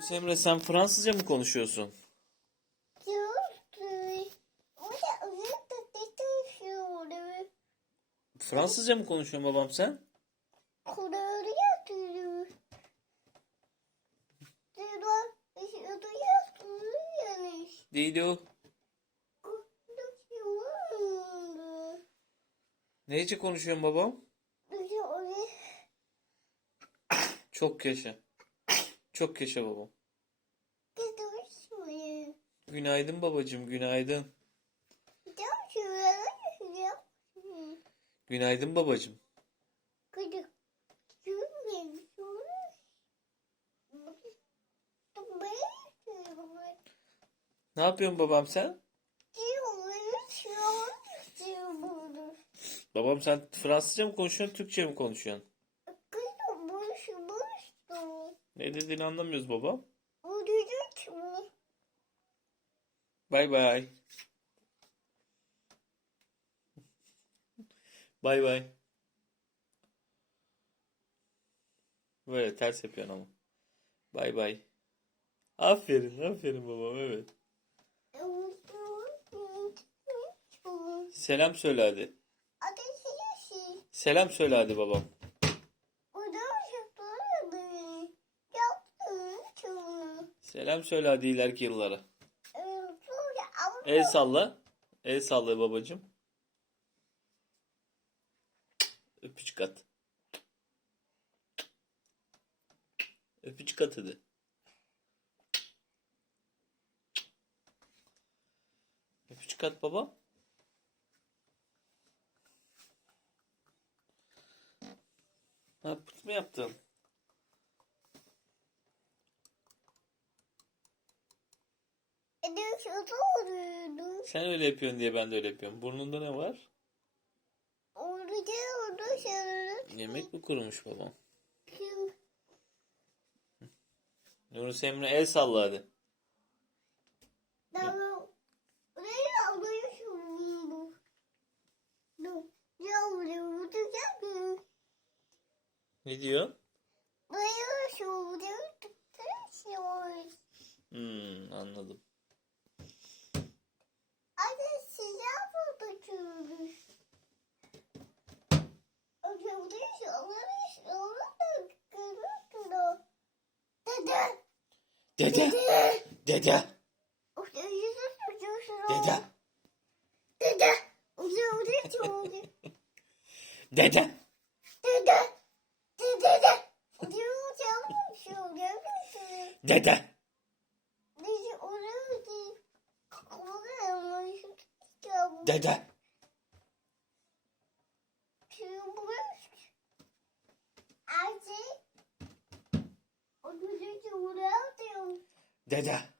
Semre sen Fransızca mı konuşuyorsun? Fransızca mı konuşuyorsun babam sen? Değil o. Neyce konuşuyorsun babam? Çok yaşa. Çok yaşa babam. Günaydın babacığım, günaydın. Günaydın babacığım. Ne yapıyorsun babam sen? Babam sen Fransızca mı konuşuyorsun, Türkçe mi konuşuyorsun? Ne dediğini anlamıyoruz babam. Bay bay. Bay bay. Böyle ters yapıyorsun ama. Bay bay. Aferin, aferin babam evet. Selam söyle hadi. Selam söyle hadi babam. Selam söyle hadi ileriki yıllara. El salla. El salla babacığım. Öpücük at. Öpücük at hadi. Öpücük at baba. Ha, pıt mı yaptın? Sen öyle yapıyorsun diye ben de öyle yapıyorum. Burnunda ne var? Orada orada şarap. Yemek mi kurumuş babam? Kim? Yunus Emre el salla hadi. Tamam. Oraya alıyorsun. Ya oraya vuracak? Ne diyor? Buraya vuracak mı? Hmm, anladım. Dede. Dede. Dede. Dede. Dede. Dede. Dede. Dede. Dede.